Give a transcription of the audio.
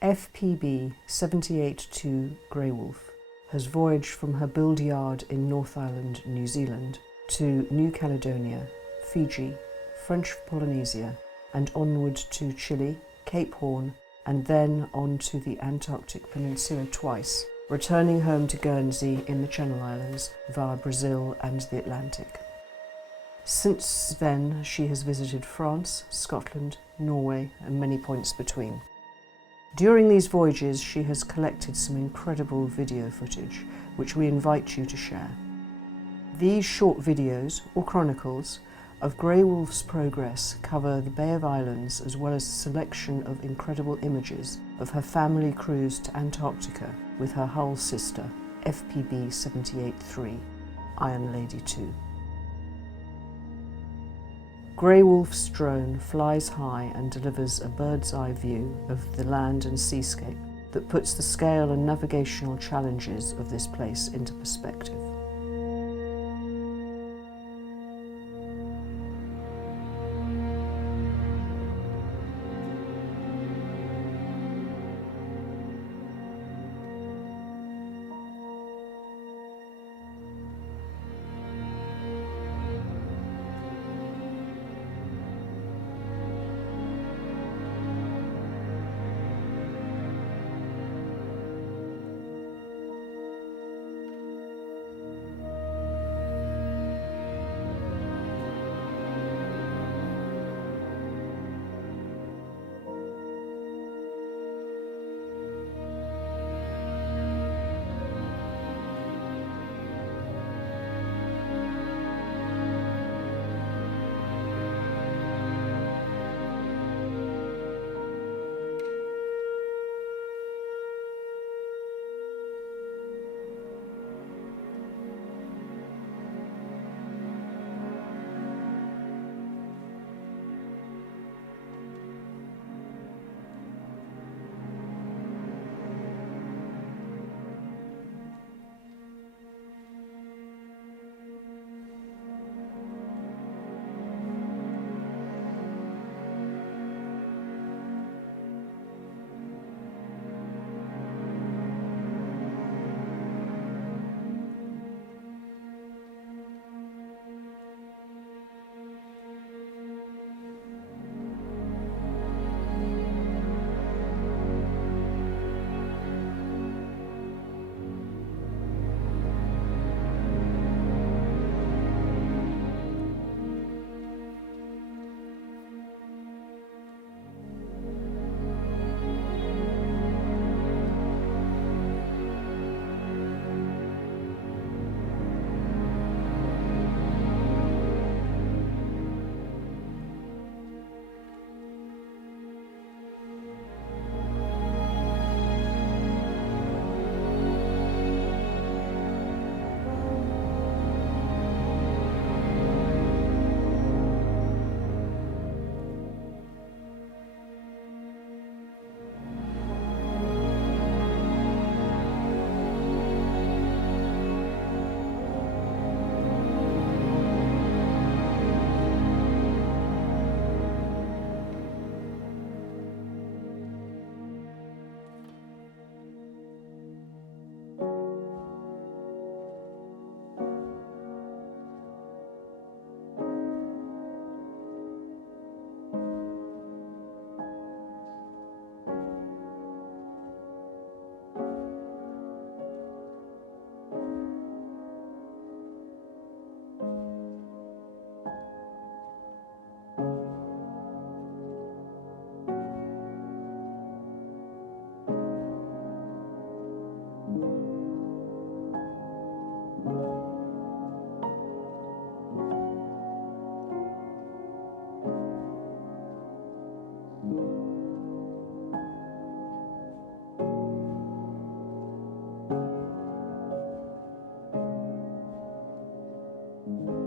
FPB 78-2 Grey Wolf has voyaged from her build yard in North Island, New Zealand, to New Caledonia, Fiji, French Polynesia, and onward to Chile, Cape Horn, and then on to the Antarctic Peninsula twice, returning home to Guernsey in the Channel Islands via Brazil and the Atlantic. Since then, she has visited France, Scotland, Norway, and many points between. During these voyages, she has collected some incredible video footage, which we invite you to share. These short videos, or chronicles, of Grey Wolf's progress cover the Bay of Islands as well as a selection of incredible images of her family cruise to Antarctica with her hull sister, FPB 78-3, Iron Lady 2. Grey Wolf's drone flies high and delivers a bird's-eye view of the land and seascape that puts the scale and navigational challenges of this place into perspective. Mm-hmm.